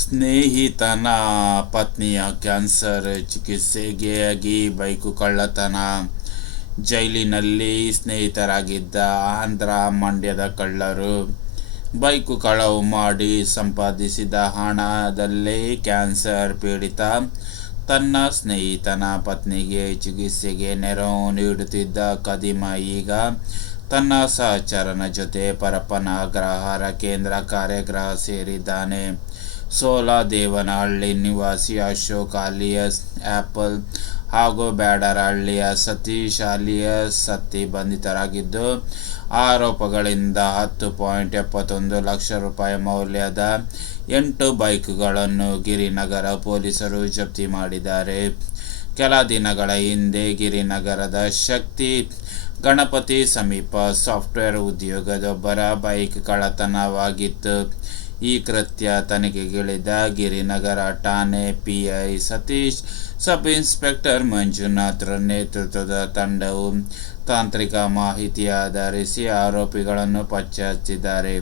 ಸ್ನೇಹಿತನ ಪತ್ನಿಯ ಕ್ಯಾನ್ಸರ್ ಚಿಕಿತ್ಸೆಗಾಗಿ ಬೈಕು ಕಳ್ಳತನ ಜೈಲಿನಲ್ಲಿ ಸ್ನೇಹಿತರಾಗಿದ್ದ ಆಂಧ್ರ ಮಂಡ್ಯದ ಕಳ್ಳರು ಬೈಕು ಕಳವು ಮಾಡಿ ಸಂಪಾದಿಸಿದ ಹಣದಲ್ಲಿ ಕ್ಯಾನ್ಸರ್ ಪೀಡಿತ ತನ್ನ ಸ್ನೇಹಿತನ ಪತ್ನಿಗೆ ಚಿಕಿತ್ಸೆಗೆ ನೆರವು ನೀಡುತ್ತಿದ್ದ ಕದಿಮ ಈಗ ತನ್ನ ಸಹಚರನ ಜೊತೆ ಪರಪ್ಪನ ಅಗ್ರಹಾರ ಕೇಂದ್ರ ಕಾರ್ಯಗ್ರಹ ಸೇರಿದ್ದಾನೆ. ಸೋಲಾದೇವನಹಳ್ಳಿ ನಿವಾಸಿ ಅಶೋಕ್ ಅಲಿಯಸ್ ಆಪಲ್ ಹಾಗೂ ಬ್ಯಾಡರಹಳ್ಳಿಯ ಸತೀಶ್ ಅಲಿಯಸ್ ಸತ್ತಿ ಬಂಧಿತರಾಗಿದ್ದು ಆರೋಪಗಳಿಂದ ಹತ್ತು ಪಾಯಿಂಟ್ ಎಪ್ಪತ್ತೊಂದು ಲಕ್ಷ ರೂಪಾಯಿ ಮೌಲ್ಯದ ಎಂಟು ಬೈಕ್ಗಳನ್ನು ಗಿರಿನಗರ ಪೊಲೀಸರು ಜಪ್ತಿ ಮಾಡಿದ್ದಾರೆ. ಕೆಲ ದಿನಗಳ ಹಿಂದೆ ಗಿರಿನಗರದ ಶಕ್ತಿ ಗಣಪತಿ ಸಮೀಪ ಸಾಫ್ಟ್ವೇರ್ ಉದ್ಯೋಗದೊಬ್ಬರ ಬೈಕ್ ಕಳ್ಳತನವಾಗಿತ್ತು. ಈ ಕೃತ್ಯ ತನಿಖೆಗಿಳಿದ ಗಿರಿನಗರ ಠಾಣೆ ಪಿಐ ಸತೀಶ್. ಸಬ್ ಇನ್ಸ್ಪೆಕ್ಟರ್ ಮಂಜುನಾಥ್ರ ನೇತೃತ್ವದ ತಂಡವು ತಾಂತ್ರಿಕ ಮಾಹಿತಿ ಆಧರಿಸಿ ಆರೋಪಿಗಳನ್ನು ಪತ್ತೆ ಹಚ್ಚಿದ್ದಾರೆ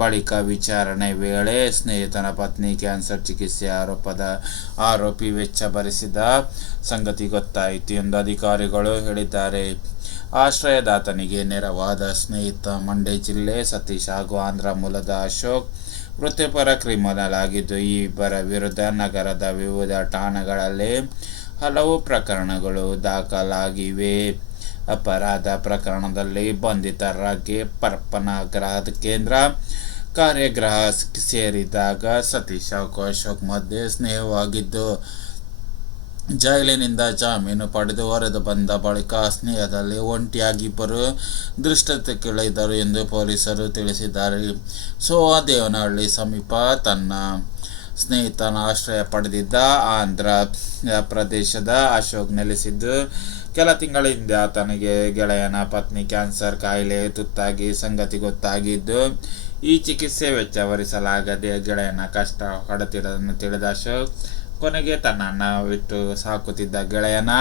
ಬಳಿಕ ವಿಚಾರಣೆ ವೇಳೆ ಸ್ನೇಹಿತನ ಪತ್ನಿ ಕ್ಯಾನ್ಸರ್ ಚಿಕಿತ್ಸೆ ಆರೋಪದ ಆರೋಪಿ ವೆಚ್ಚ ಭರಿಸಿದ ಸಂಗತಿ ಗೊತ್ತಾಯಿತು ಎಂದು ಅಧಿಕಾರಿಗಳು ಹೇಳಿದ್ದಾರೆ. ಆಶ್ರಯದಾತನಿಗೆ ನೆರವಾದ ಸ್ನೇಹಿತ ಮಂಡ್ಯ ಜಿಲ್ಲೆ ಸತೀಶ್ ಹಾಗೂ ಆಂಧ್ರ ಮೂಲದ ಅಶೋಕ್ ವೃತ್ತಿಪರ ಕ್ರಿಮಿನಲ್ ಆಗಿದ್ದು ಈ ಇಬ್ಬರ ವಿರುದ್ಧ ನಗರದ ವಿವಿಧ ಠಾಣೆಗಳಲ್ಲಿ ಹಲವು ಪ್ರಕರಣಗಳು ದಾಖಲಾಗಿವೆ. ಅಪರಾಧ ಪ್ರಕರಣದಲ್ಲಿ ಬಂಧಿತರಾಗಿ ಪರಪ್ಪನ ಗ್ರಹದ ಕೇಂದ್ರ ಕಾರ್ಯಗ್ರಹ ಸೇರಿದಾಗ ಸತೀಶ್ ಅಶೋಕ್ ಮಧ್ಯೆ ಸ್ನೇಹವಾಗಿದ್ದು ಜೈಲಿನಿಂದ ಜಾಮೀನು ಪಡೆದು ಹೊರದು ಬಂದ ಬಳಿಕ ಸ್ನೇಹದಲ್ಲಿ ಒಂಟಿಯಾಗಿಬ್ಬರು ದೃಷ್ಟತೆಗಿಳಿದರು ಎಂದು ಪೊಲೀಸರು ತಿಳಿಸಿದ್ದಾರೆ. ಸೋದೇವನಹಳ್ಳಿ ಸಮೀಪ ತನ್ನ ಸ್ನೇಹಿತನ ಆಶ್ರಯ ಪಡೆದಿದ್ದ ಆಂಧ್ರ ಪ್ರದೇಶದ ಅಶೋಕ್ ನೆಲೆಸಿದ್ದು, ಕೆಲ ತಿಂಗಳ ಹಿಂದೆ ಆತನಿಗೆ ಗೆಳೆಯನ ಪತ್ನಿ ಕ್ಯಾನ್ಸರ್ ಕಾಯಿಲೆ ತುತ್ತಾಗಿ ಸಂಗತಿ ಗೊತ್ತಾಗಿದ್ದು, ಈ ಚಿಕಿತ್ಸೆ ವೆಚ್ಚ ಭರಿಸಲಾಗದೆ ಗೆಳೆಯನ ಕಷ್ಟ ಹೊಡೆತಿರೋದನ್ನು ತಿಳಿದ ಅಶೋಕ್ ಕೊನೆಗೆ ತನ್ನನ್ನು ಬಿಟ್ಟು ಸಾಕುತ್ತಿದ್ದ ಗೆಳೆಯನ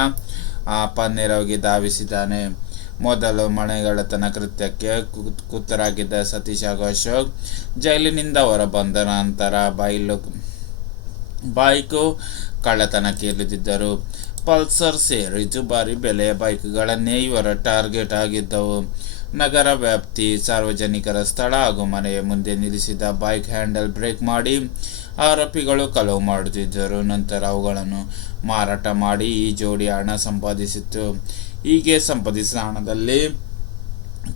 ಪನ್ನೆರವಿಗೆ ಧಾವಿಸಿದ್ದಾನೆ. ಮೊದಲು ಮನೆಗಳತನ ಕೃತ್ಯಕ್ಕೆ ಕುತ್ತರಾಗಿದ್ದ ಸತೀಶ್ ಹಾಗೂ ಅಶೋಕ್ ಜೈಲಿನಿಂದ ಹೊರಬಂದ ನಂತರ ಬೈಲು, ಬೈಕು ಕಳ್ಳತನಕ್ಕೆ ಇಳಿದಿದ್ದರು. ಪಲ್ಸರ್ ಸೇರಿ ದುಬಾರಿ ಬೆಲೆಯ ಬೈಕ್ಗಳನ್ನೇ ಇವರ ಟಾರ್ಗೆಟ್ ಆಗಿದ್ದವು. ನಗರ ವ್ಯಾಪ್ತಿ ಸಾರ್ವಜನಿಕರ ಸ್ಥಳ ಹಾಗೂ ಮನೆಯ ಮುಂದೆ ನಿಲ್ಲಿಸಿದ ಬೈಕ್ ಹ್ಯಾಂಡಲ್ ಬ್ರೇಕ್ ಮಾಡಿ ಆರೋಪಿಗಳು ಕಲವು ಮಾಡುತ್ತಿದ್ದರು. ನಂತರ ಅವುಗಳನ್ನು ಮಾರಾಟ ಮಾಡಿ ಈ ಜೋಡಿ ಹಣ ಸಂಪಾದಿಸಿತ್ತು. ಹೀಗೆ ಸಂಪಾದಿಸಿದ ಹಣದಲ್ಲಿ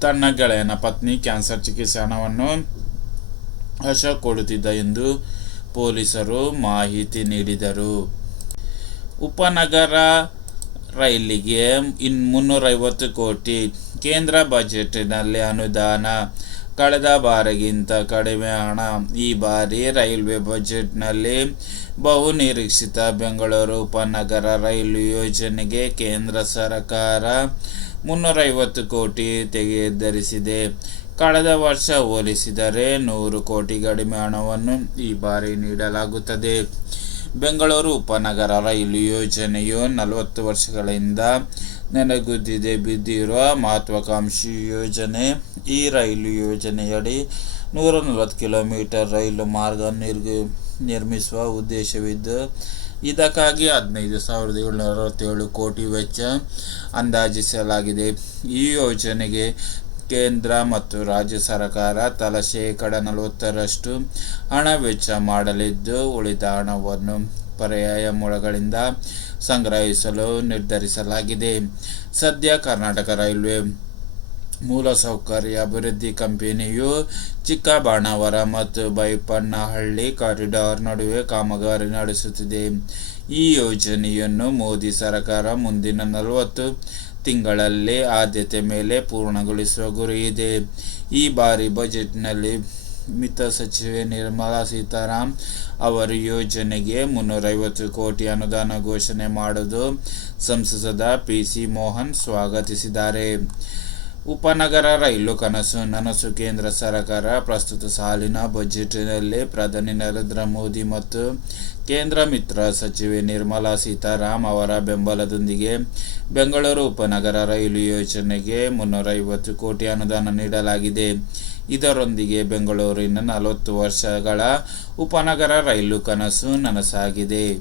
ತನ್ನ ಗೆಳೆಯನ ಪತ್ನಿ ಕ್ಯಾನ್ಸರ್ ಚಿಕಿತ್ಸೆ ಹಣವನ್ನು ಅಶೋಕ್ ಕೊಡುತ್ತಿದ್ದ ಎಂದು ಪೊಲೀಸರು ಮಾಹಿತಿ ನೀಡಿದರು. ಉಪನಗರ ರೈಲಿಗೆ ಇನ್ ಮುನ್ನೂರೈವತ್ತು ಕೋಟಿ ಕೇಂದ್ರ ಬಜೆಟ್ನಲ್ಲಿ ಅನುದಾನ ಕಳೆದ ಬಾರಿಗಿಂತ ಕಡಿಮೆ ಹಣ. ಈ ಬಾರಿ ರೈಲ್ವೆ ಬಜೆಟ್ನಲ್ಲಿ ಬಹು ನಿರೀಕ್ಷಿತ ಬೆಂಗಳೂರು ಉಪನಗರ ರೈಲು ಯೋಜನೆಗೆ ಕೇಂದ್ರ ಸರ್ಕಾರ ಮುನ್ನೂರೈವತ್ತು ಕೋಟಿ ತೆಗೆದರಿಸಿದೆ. ಕಳೆದ ವರ್ಷ ಹೋಲಿಸಿದರೆ ನೂರು ಕೋಟಿ ಕಡಿಮೆ ಹಣವನ್ನು ಈ ಬಾರಿ ನೀಡಲಾಗುತ್ತದೆ. ಬೆಂಗಳೂರು ಉಪನಗರ ರೈಲು ಯೋಜನೆಯು ನಲವತ್ತು ವರ್ಷಗಳಿಂದ ನೆನೆಗುದ್ದಿದೆ ಬಿದ್ದಿರುವ ಮಹತ್ವಾಕಾಂಕ್ಷಿ ಯೋಜನೆ, ಈ ರೈಲು ಯೋಜನೆಯಡಿ ನೂರ ನಲವತ್ತು ಕಿಲೋಮೀಟರ್ ರೈಲು ಮಾರ್ಗ ನಿರ್ಗಿ, ನಿರ್ಮಿಸುವ ಉದ್ದೇಶವಿದ್ದು, ಇದಕ್ಕಾಗಿ ಹದಿನೈದು ಸಾವಿರದ ಏಳ್ನೂರ ಅರವತ್ತೇಳು ಕೋಟಿ ವೆಚ್ಚ ಅಂದಾಜಿಸಲಾಗಿದೆ. ಈ ಯೋಜನೆಗೆ ಕೇಂದ್ರ ಮತ್ತು ರಾಜ್ಯ ಸರ್ಕಾರ ತಲಾ ಶೇಕಡ ನಲವತ್ತರಷ್ಟು ಹಣ ವೆಚ್ಚ ಮಾಡಲಿದ್ದು, ಉಳಿದ ಹಣವನ್ನು ಪರ್ಯಾಯ ಮೂಲಗಳಿಂದ ಸಂಗ್ರಹಿಸಲು ನಿರ್ಧರಿಸಲಾಗಿದೆ. ಸದ್ಯ ಕರ್ನಾಟಕ ರೈಲ್ವೆ ಮೂಲಸೌಕರ್ಯ ಅಭಿವೃದ್ಧಿ ಕಂಪನಿಯು ಚಿಕ್ಕಬಾಣಾವರ ಮತ್ತು ಬೈಪಣ್ಣಹಳ್ಳಿ ಕಾರಿಡಾರ್ ನಡುವೆ ಕಾಮಗಾರಿ ನಡೆಸುತ್ತಿದೆ. ಈ ಯೋಜನೆಯನ್ನು ಮೋದಿ ಸರ್ಕಾರ ಮುಂದಿನ ನಲವತ್ತು ತಿಂಗಳಲ್ಲಿ ಆದ್ಯತೆ ಮೇಲೆ ಪೂರ್ಣಗೊಳಿಸುವ ಗುರಿ ಇದೆ. ಈ ಬಾರಿ ಬಜೆಟ್ನಲ್ಲಿ ಮಿತ ಸಚಿವೆ ನಿರ್ಮಲಾ ಸೀತಾರಾಮ್ ಅವರು ಯೋಜನೆಗೆ ಮುನ್ನೂರೈವತ್ತು ಕೋಟಿ ಅನುದಾನ ಘೋಷಣೆ ಮಾಡಲು ಸಂಸದ ಪಿ ಸಿ ಮೋಹನ್ ಸ್ವಾಗತಿಸಿದ್ದಾರೆ. ಉಪನಗರ ರೈಲು ಕನಸು, ನನಸು ಕೇಂದ್ರ ಸರ್ಕಾರ ಪ್ರಸ್ತುತ ಸಾಲಿನ ಬಜೆಟ್ನಲ್ಲಿ ಪ್ರಧಾನಿ ನರೇಂದ್ರ ಮೋದಿ ಮತ್ತು ಕೇಂದ್ರ ಮಿತ್ರ ಸಚಿವೆ ನಿರ್ಮಲಾ ಸೀತಾರಾಮ್ ಅವರ ಬೆಂಬಲದೊಂದಿಗೆ ಬೆಂಗಳೂರು ಉಪನಗರ ರೈಲು ಯೋಜನೆಗೆ ಮುನ್ನೂರೈವತ್ತು ಕೋಟಿ ಅನುದಾನ ನೀಡಲಾಗಿದೆ. ಇದರೊಂದಿಗೆ ಬೆಂಗಳೂರಿನ ನಲವತ್ತು ವರ್ಷಗಳ ಉಪನಗರ ರೈಲು ಕನಸು ನನಸಾಗಿದೆ.